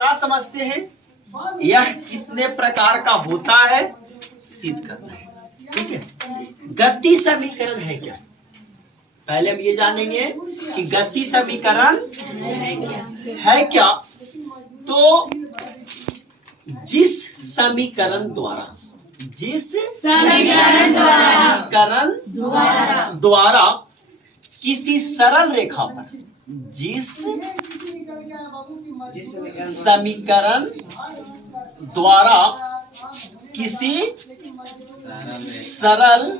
क्या समझते हैं? यह कितने प्रकार का होता है सिद्ध करना है। ठीक है, गति समीकरण है क्या? पहले हम ये जानेंगे कि गति समीकरण है क्या। तो जिस समीकरण द्वारा किसी सरल रेखा पर जिस समीकरण द्वारा किसी सरल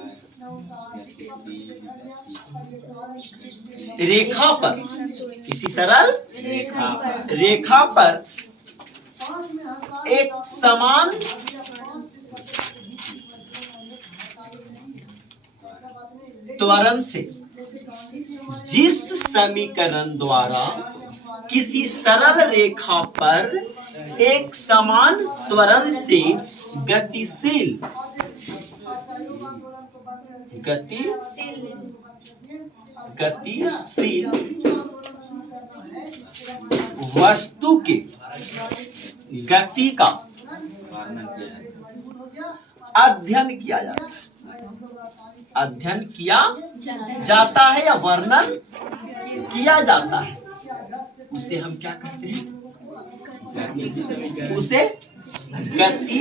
रेखा पर एक समान त्वरण से जिस समीकरण द्वारा किसी सरल रेखा पर एक समान त्वरण से गतिशील वस्तु के गति का अध्ययन किया जाता है या वर्णन किया जाता है, उसे हम क्या कहते हैं? उसे गति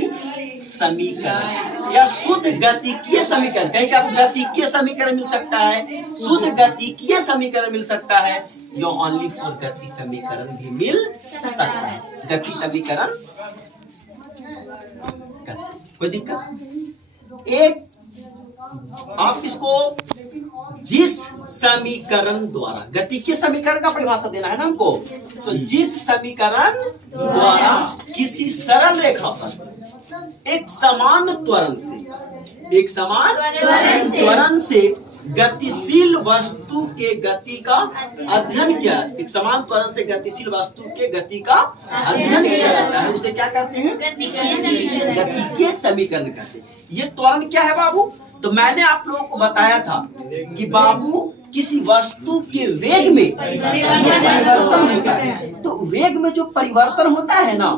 समीकरण या शुद्ध गतिकीय समीकरण। कहीं क्या आपको गतिकीय समीकरण मिल सकता है, शुद्ध गतिकीय समीकरण मिल सकता है, या ओनली फॉर गति समीकरण भी मिल सकता है। गति समीकरण कोई दिक्कत? एक आप इसको जिस समीकरण द्वारा गतिकीय समीकरण का परिभाषा देना है ना हमको, तो जिस समीकरण द्वारा किसी सरल रेखा पर एक समान त्वरण से गतिशील वस्तु के गति का अध्ययन किया, एक समान त्वरण से गतिशील वस्तु के गति का अध्ययन किया जाता है, उसे क्या कहते हैं? गतिकीय समीकरण कहते हैं। ये त्वरण क्या है बाबू? तो मैंने आप लोगों को बताया था कि बाबू किसी वस्तु के वेग में जो परिवर्तन होता है, तो वेग में जो परिवर्तन होता है ना,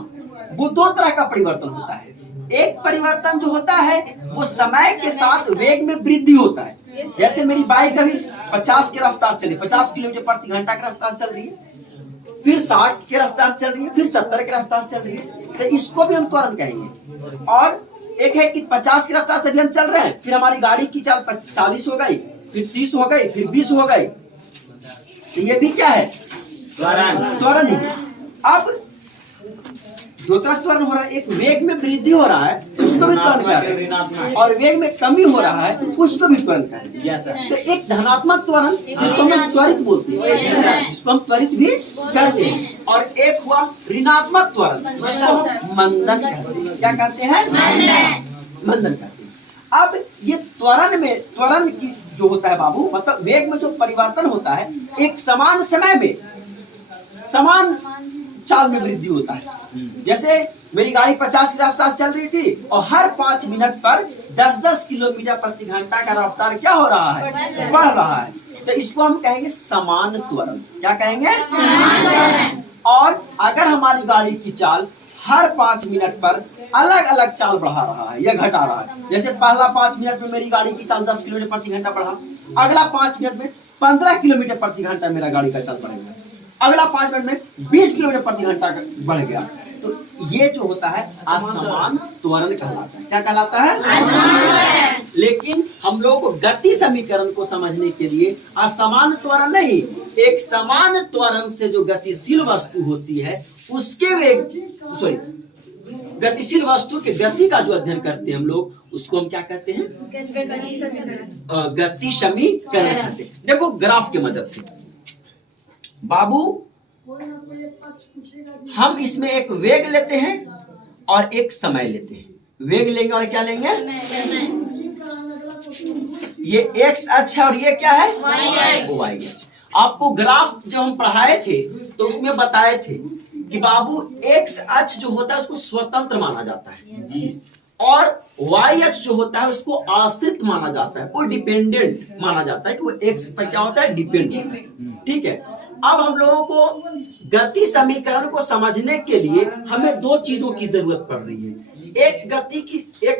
वो दो तरह का परिवर्तन होता है। एक परिवर्तन जो होता है वो समय के साथ वेग में वृद्धि होता है। जैसे मेरी बाइक अभी 50 की रफ्तार चली, 50 किलोमीटर प्रति घंटा की रफ्तार चल रही है, फिर 60 की रफ्तार चल रही है, फिर 70 की रफ्तार चल रही है, तो इसको भी हम त्वरण कहेंगे। और एक है कि 50 की रफ्तार से भी हम चल रहे हैं, फिर हमारी गाड़ी की चाल 40 हो गई, फिर 30 हो गई, फिर 20 हो गई, तो ये भी क्या है? त्वरण ही। अब दो तरह से त्वरण हो रहा है, एक वेग में वृद्धि हो रहा है उसको भी त्वरण कहते हैं, और वेग में कमी हो रहा है उसको भी त्वरण कहते हैं। तो एक धनात्मक त्वरण जिसको हम त्वरित बोलते हैं, जिसको हम त्वरित भी कहते हैं, और एक हुआ ऋणात्मक त्वरण जिसको हम मंदन कहते हैं। क्या कहते हैं? मंदन कहते हैं। अब ये त्वरण की जो होता है बाबू, मतलब वेग में जो परिवर्तन होता है, एक समान समय में समान चाल में वृद्धि होता है। जैसे मेरी गाड़ी 50 की रफ्तार चल रही थी और हर 5 मिनट पर 10-10 किलोमीटर प्रति घंटा का रफ्तार क्या हो रहा है? बढ़ रहा है। तो इसको हम कहेंगे समान त्वरण। क्या कहेंगे? समान त्वरण। और अगर हमारी गाड़ी की चाल हर 5 मिनट पर अलग अलग चाल बढ़ा रहा है या घटा रहा है, जैसे पहला 5 मिनट में मेरी गाड़ी की चाल 10 किलोमीटर प्रति घंटा बढ़ा, अगला 5 मिनट में 15 किलोमीटर प्रति घंटा मेरा गाड़ी का चाल बढ़ेगा, अगला 5 मिनट में 20 किलोमीटर प्रति घंटा बढ़ गया, तो ये जो होता है असमान त्वरण कहलाता है। क्या कहलाता है? लेकिन हम लोगों को गति समीकरण को समझने के लिए असमान त्वरण नहीं, एक समान त्वरण से जो गतिशील वस्तु होती है उसके गतिशील वस्तु के गति का जो अध्ययन करते हैं हम लोग, उसको हम क्या कहते हैं? गति समीकरण कहते हैं। देखो ग्राफ की मदद से बाबू हम इसमें एक वेग लेते हैं और एक समय लेते हैं। वेग लेंगे और क्या लेंगे? ये x अक्ष है और ये क्या है? y अक्ष। आपको ग्राफ जब हम पढ़ाए थे तो उसमें बताए थे कि बाबू x अक्ष जो होता है उसको स्वतंत्र माना जाता है, और y अक्ष जो होता है उसको आश्रित माना जाता है, वो डिपेंडेंट माना जाता है कि वो x पर क्या होता है? डिपेंडेंट। ठीक है, अब हम लोगों को गति समीकरण को समझने के लिए हमें दो चीजों की जरूरत पड़ रही है। एक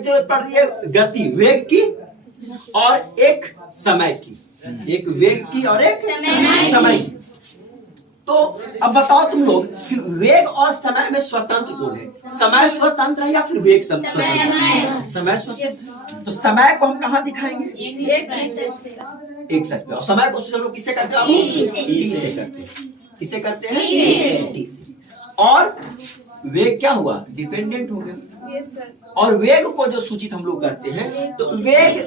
जरूरत पड़ रही है गति वेग की, और एक समय की। एक वेग की और एक समय की। तो अब बताओ तुम लोग कि वेग और समय में स्वतंत्र कौन है? समय स्वतंत्र है या फिर वेग स्वतंत्र है? समय स्वतंत्र। तो समय को हम कहाँ दिखाएंगे? एक सेकंड। और समय को हम लोग किससे करते हैं? टी से करते हैं। किससे करते हैं? टी से। और वेग क्या हुआ? डिपेंडेंट हो गया। और वेग को जो सूचित हम लोग करते हैं, तो वेग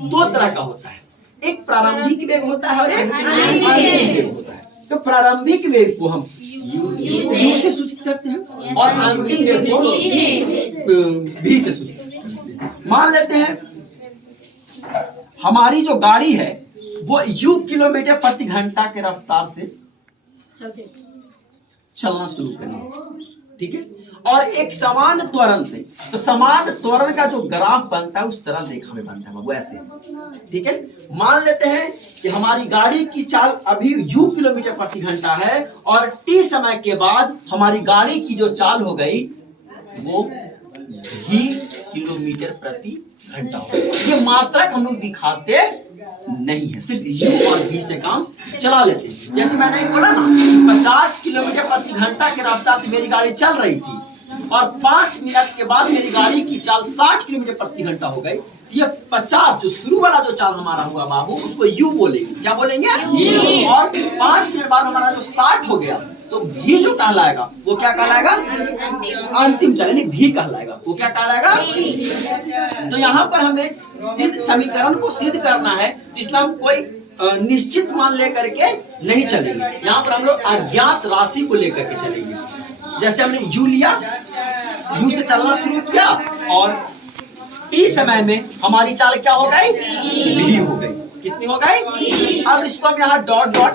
दो तरह का होता है। एक प्रारंभिक वेग होता है और एक अंतिम वेग होता है। तो प्रारंभिक वेग को हम u से सूचित करते हैं और अंतिम वेग को v से सूचित करते हैं। मान लेते हैं हमारी जो गाड़ी है वो u किलोमीटर प्रति घंटा के रफ्तार से चलना शुरू करेगी, ठीक है। और एक समान त्वरण से, तो समान त्वरण का जो ग्राफ बनता है उस सरल रेखा में बनता है वो ऐसे, ठीक है। मान लेते हैं कि हमारी गाड़ी की चाल अभी u किलोमीटर प्रति घंटा है और t समय के बाद हमारी गाड़ी की जो चाल हो गई वो v किलोमीटर प्रति घंटा हो गई। ये मात्रक हम लोग दिखाते नहीं है, सिर्फ u और v से काम चला लेते हैं। जैसे मैंने बोला ना, 50 किलोमीटर प्रति घंटा के रफ्तार से मेरी गाड़ी चल रही थी और 5 मिनट के बाद मेरी गाड़ी की चाल 60 किलोमीटर प्रति घंटा हो गई। ये 50 जो शुरू वाला जो चाल हमारा हुआ बाबू, उसको u बोलेंगे। क्या बोलेंगे? और 5 मिनट बाद हमारा जो 60 हो गया, तो v जो कहलाएगा वो क्या कहलाएगा? अंतिम चाल, यानी v कहलाएगा। वो क्या कहलाएगा? तो यहाँ पर हमें सिद्ध समीकरण को सिद्ध करना है, इसमें हम कोई निश्चित मान लेकर के नहीं चलेंगे। यहाँ पर हम लोग अज्ञात राशि को लेकर के चलेंगे। जैसे हमने u लिया, u से चलना शुरू किया और t समय में हमारी चाल क्या हो गई? v हो गई। कितनी हो गई? अब इसको हम यहाँ डॉट डॉट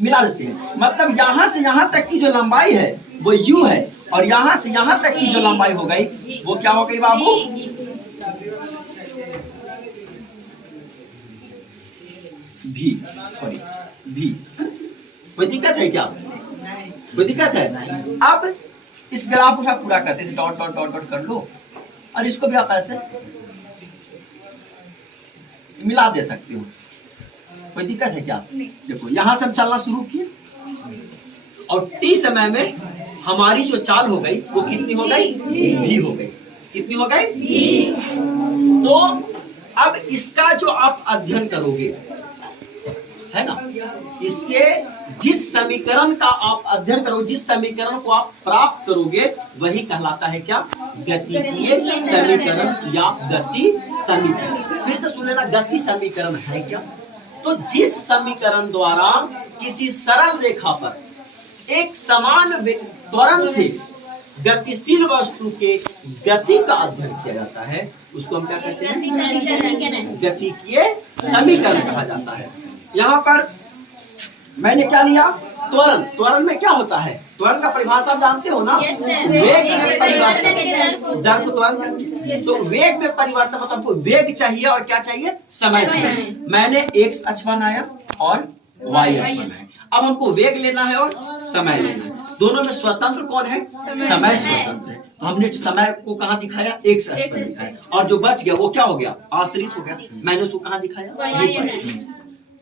मिला देते हैं। मतलब यहाँ से यहाँ तक की जो लंबाई है वो u है और यहाँ से यहाँ तक की जो लंबाई हो गई वो क्या हो गई बाबू? v। कोई दिक्कत है क्या? कोई दिक्कत है? अब इस ग्राफ को पूरा करते थे, डॉट डॉट डॉट डॉट कर लो और इसको भी आप ऐसे मिला दे सकते हो। कोई दिक्कत है क्या? देखो यहाँ से हम चलना शुरू किए और t समय में हमारी जो चाल हो गई वो कितनी हो गई? v हो गई। कितनी हो गई? v। तो अब इसका जो आप अध्ययन करोगे, है ना, इससे जिस समीकरण का आप अध्ययन करोगे, जिस समीकरण को आप प्राप्त करोगे, वही कहलाता है क्या? गतिकीय समीकरण या गति समीकरण। फिर से सुन लेना, गति समीकरण है क्या? तो जिस समीकरण द्वारा किसी सरल रेखा पर एक समान त्वरण से गतिशील वस्तु के गति का अध्ययन किया जाता है, उसको हम क्या कहते हैं? गतिकीय समीकरण कहा जाता है। यहाँ पर मैंने क्या लिया? त्वरण। त्वरण में क्या होता है? त्वरण का परिभाषा आप जानते हो ना? वेग में परिवर्तन, दर को त्वरण कहते हैं। तो वेग में परिवर्तन मतलब हमको वेग चाहिए और क्या चाहिए? समय चाहिए। मैंने x अक्ष बनाया और y अक्ष बनाया। अब हमको वेग लेना है और समय लेना है। दोनों में स्वतंत्र कौन है? समय स्वतंत्र है। तो हमने समय को कहाँ दिखाया? x अक्ष पर दिखाया। और जो बच गया वो क्या हो गया? आश्रित हो गया। मैंने उसको कहाँ दिखाया?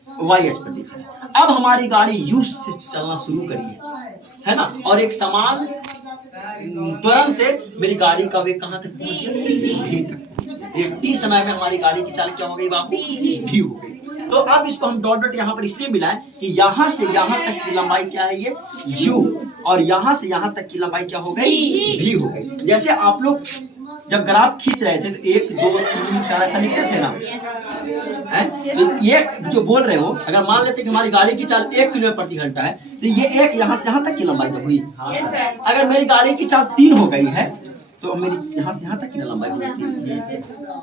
y अक्ष पर दिखाया। अब हमारी गाड़ी u से चलना शुरू करिए, है ना, और एक समान त्वरण से मेरी गाड़ी का वेग कहाँ तक पहुंच गया? v तक पहुंच गया। एक t समय में हमारी गाड़ी की चाल क्या हो गई बाबू? v हो गई। तो अब इसको हम डॉट डॉट यहाँ पर इसलिए मिलाएं कि यहाँ से यहाँ तक की लंबाई क्या है? ये u, और यहाँ से यहाँ तक की लंबाई क्या हो गई? v हो गई। जैसे आप लोग जब ग्राफ खींच रहे थे तो 1 2 3 4 ऐसा लिखते थे ना, है? तो ये जो बोल रहे हो, अगर मान लेते कि हमारी गाड़ी की चाल 1 किलोमीटर प्रति घंटा है, तो ये एक यहाँ से यहाँ तक की लंबाई तो हुई। अगर मेरी गाड़ी की चाल 3 हो गई है तो मेरी यहाँ से यहाँ तक की लंबाई हुई थी,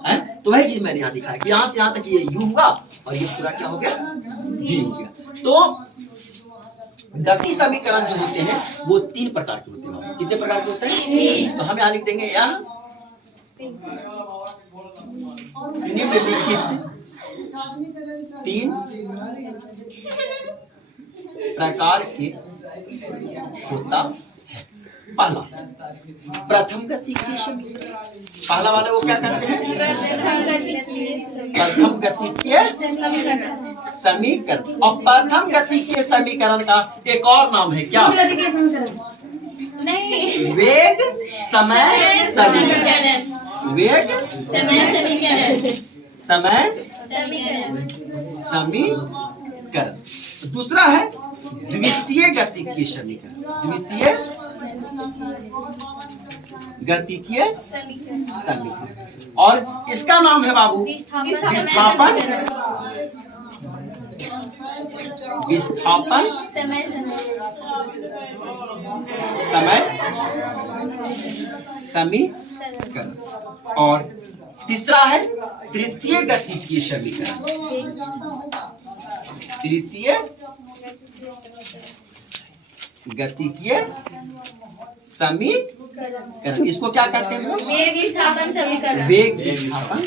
है? तो वही चीज मैंने यहाँ दिखाया कि यहाँ से यहाँ तक ये u हुआ और ये पूरा क्या हो गया? v हो गया। तो गति समीकरण जो होते हैं वो 3 प्रकार के होते हैं। कितने प्रकार के होते हैं? तो हम यहाँ लिख देंगे, यह निम्नलिखित 3 प्रकार के होता है। पहला प्रथम गति के समीकरण, पहला वाले को क्या कहते हैं? प्रथम गति के समीकरण। और प्रथम गति के समीकरण का एक और नाम है क्या? वेग समय समीकरण। वेग समय समीकरण। दूसरा है द्वितीय गति के समीकरण। द्वितीय गति के समीकरण। और इसका नाम है बाबू विस्थापन। विस्थापन समय समीकरण। और तीसरा है तृतीय गति की समीकरण। तृतीय गति के समीकरण, इसको क्या कहते हैं? वेग विस्थापन समीकरण। वेग विस्थापन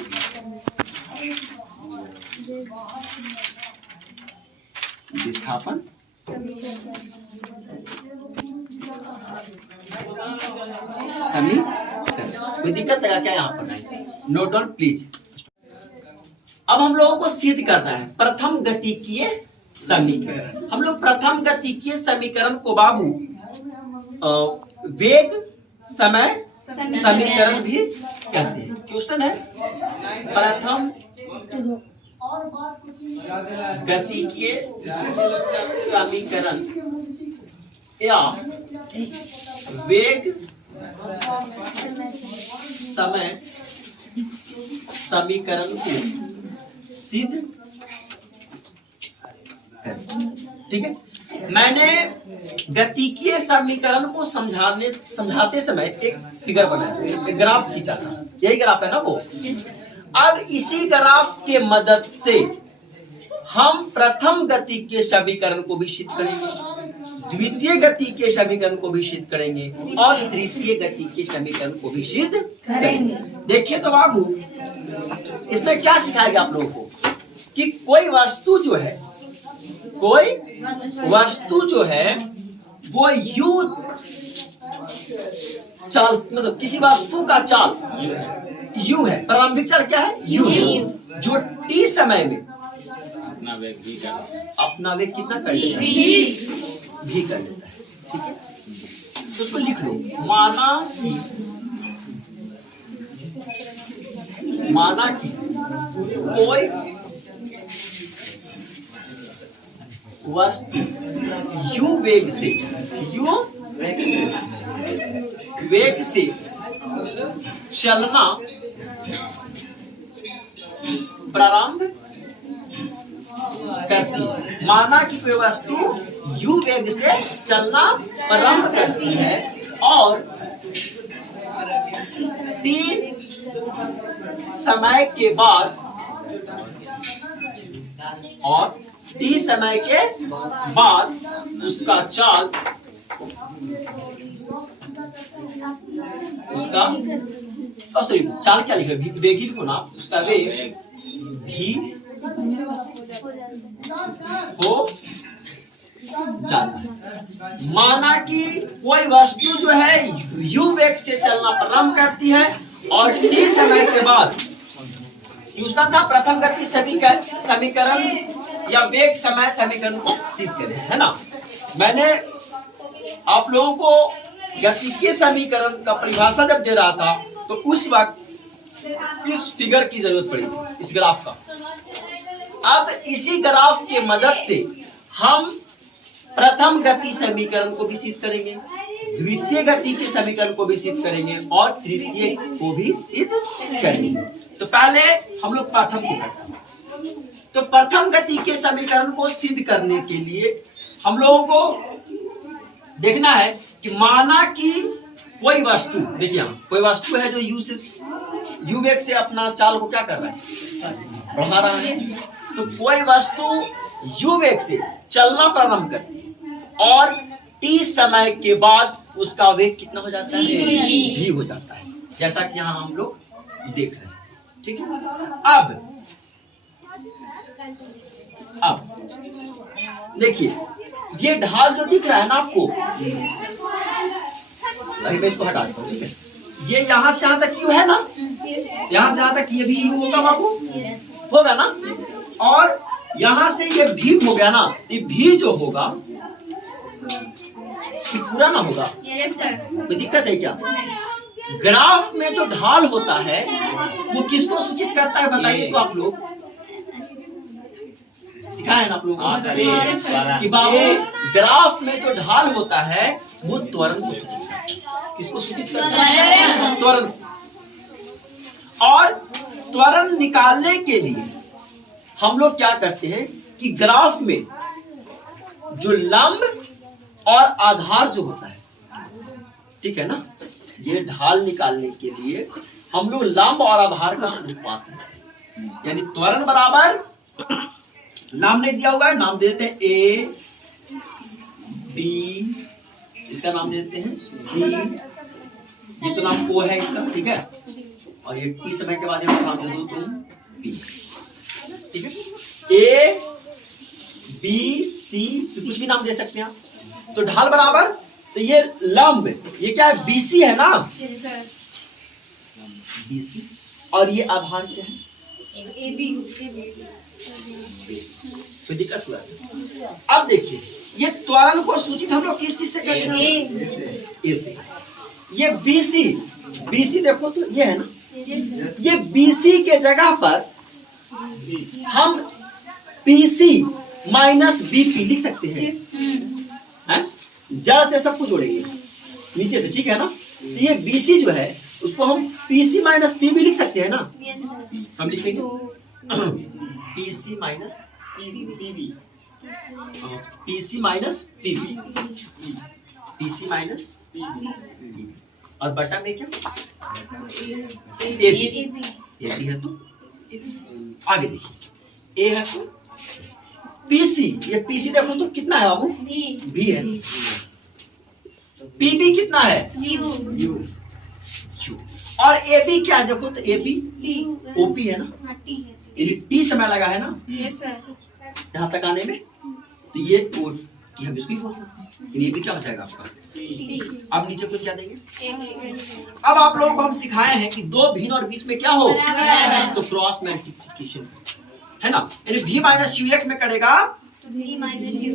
विस्थापन समीकरण। कोई दिक्कत लगा क्या यहाँ पर? Note down please. अब हम लोगों को सिद्ध करना है प्रथम गतिकीय समीकरण। हम लोग प्रथम गतिकीय समीकरण को बाबू वेग समय समीकरण भी कहते हैं। क्वेश्चन है प्रथम गतिकीय समीकरण या वेग समय समीकरण को सिद्ध करें। ठीक है, मैंने गतिकीय समीकरण को समझाते समय एक फिगर बनाया, एक ग्राफ खींचा था। यही ग्राफ है ना वो। अब इसी ग्राफ के मदद से हम प्रथम गति के समीकरण को भी सिद्ध करेंगे, द्वितीय गति के समीकरण को भी सिद्ध करेंगे और तृतीय गति के समीकरण को भी सिद्ध करेंगे। देखिए तो बाबू, इसमें क्या सिखाएगा आप लोगों को कि कोई वस्तु जो है वो यू चाल, मतलब किसी वस्तु का चाल यू है, प्रारंभिक चाल क्या है? यू। जो टी समय में अपना वेग कितना कर लेता है? भी कर लेता है। ठीक है, तो उसको लिख लो। माना कि कोई वस्तु यू वेग से चलना प्रारंभ करती है। माना कि कोई वस्तु यू वेग से चलना प्रारंभ करती है और टी समय के बाद उसका चाल चाल क्या लिखे? वेग ही ना, उसका वेग भी हो जाता है। माना कि कोई वस्तु जो है यू वेग से चलना प्रारंभ करती है और टी समय के बाद, क्वेश्चन था प्रथम गति समीकरण या वेग समय समीकरण को सिद्ध करें, है ना। मैंने आप लोगों को गतिकीय समीकरण का परिभाषा जब दे रहा था तो उस वक्त इस फिगर की जरूरत पड़ी थी, इस ग्राफ का। अब इसी ग्राफ के मदद से हम प्रथम गति समीकरण को भी सिद्ध करेंगे, द्वितीय गति के समीकरण को भी सिद्ध करेंगे और तृतीय को भी सिद्ध करेंगे। तो पहले हम लोग प्रथम को करते हैं। तो प्रथम गति के समीकरण को सिद्ध करने के लिए हम लोगों को देखना है कि माना कि कोई वस्तु, देखिए कोई वस्तु है जो यू वेग से अपना चाल को क्या कर रहा है? बढ़ा रहा है। तो कोई वस्तु यू वेग से चलना प्रारंभ करती है और टी समय के बाद उसका वेग कितना हो जाता है? भी हो जाता है, जैसा कि यहाँ हम लोग देख रहे हैं। ठीक है, अब देखिए ये ढाल जो दिख रहा है ना आपको, अभी मैं इसको हटा देता हूँ, ठीक है। ये यहाँ से यहाँ तक यू है ना, यहाँ से यहाँ तक ये भी यू होगा बाबू, होगा ना। और यहाँ से ये भी हो गया ना, ये भी जो होगा ये पूरा ना होगा, कोई दिक्कत है क्या? ग्राफ में जो ढाल होता है वो किसको सूचित करता है बताइए तो आप लोग, सिखाए हैं ना आप लोग कि बाबू ग्राफ में जो ढाल होता है वो त्वरण को सूचित करता है। किसको सूचित करता है? त्वरण। और त्वरण निकालने के लिए हम लोग क्या करते हैं कि ग्राफ में जो लंब और आधार जो होता है, ठीक है ना, ये ढाल निकालने के लिए हम लोग लंब और आधार का अनुपात है, यानी त्वरण बराबर, नाम नहीं दिया हुआ है, नाम दे देते हैं ए बी, इसका नाम दे देते हैं सी, ये तो नाम ओ है इसका, ठीक है। और ये टी समय के बाद यहाँ नाम दे दो तुम बी, ठीक है। ए बी सी कुछ भी नाम दे सकते हैं। तो ढाल बराबर, तो ये लंब, ये क्या है? बीसी है ना, बीसी। और ये आधार क्या है? कोई दिक्कत हुआ? अब देखिए ये त्वरण को सूचित हम लोग किस चीज से करते हैं? ए से। ये बीसी, बीसी देखो तो ये है ना, ये बीसी के जगह पर हम पीसी माइनस बीपी लिख सकते हैं, जड़ से सबको जोड़ेंगे नीचे से, ठीक है ना। ये बीसी जो है उसको हम पीसी माइनस पीबी लिख सकते हैं ना, हम लिखेंगे PC minus PB, PC minus PB, PC minus PB, और बटा में क्या? ए बी है तो आगे देखिए, ए है तो पीसी, ये पीसी देखो तो कितना है बाबू? भी है। पीबी कितना है? यू। और ए बी क्या है देखो तो, ए बी ओपी है ना, टी समय लगा है ना यहाँ तक आने में, तो ये ओ कि हम इसको ही बोल सकते हैं, ये भी क्या हो जाएगा आपका? अब नीचे कुछ क्या देंगे? अब आप लोगों को हम सिखाए हैं कि दो भिन्न और बीच में क्या हो, तो क्रॉस मल्टीप्लिकेशन है ना, यानी v माइनस यू एक में करेगा तो v माइनस यू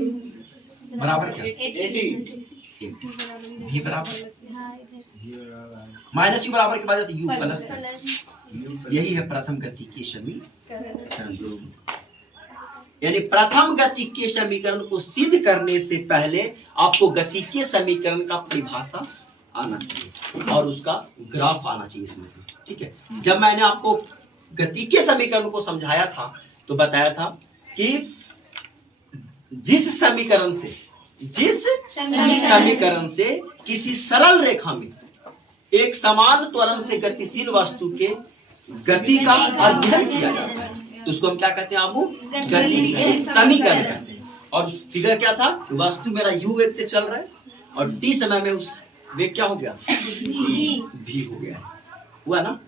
बराबर क्या? 80। v बराबर माइनस यू बराबर के बाद u प्लस, यही है प्रथम गति के समीकरण। यानी प्रथम गति के समीकरण को सिद्ध करने से पहले आपको गति के समीकरण का परिभाषा आना चाहिए और उसका ग्राफ आना चाहिए इसमें से, ठीक है। जब मैंने आपको गति के समीकरण को समझाया था तो बताया था कि जिस समीकरण से किसी सरल रेखा में एक समान त्वरण से गतिशील वस्तु के गति का अध्ययन किया जाता है तो उसको हम क्या कहते हैं आपको? गति के समीकरण कहते हैं। और फिगर क्या था? वस्तु मेरा u वेग से चल रहा है और t समय में उस वेग क्या हो गया? v हो गया, हुआ ना।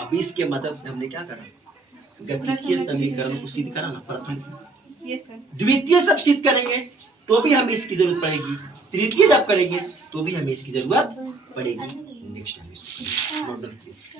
अब इसके मदद से हमने क्या करा? गतिकीय समीकरण को सिद्ध करा ना, प्रथम। द्वितीय सब सिद्ध करेंगे तो भी हमें इसकी जरूरत पड़ेगी, तृतीय जब करेंगे तो भी हमें इसकी जरूरत पड़ेगी। Next time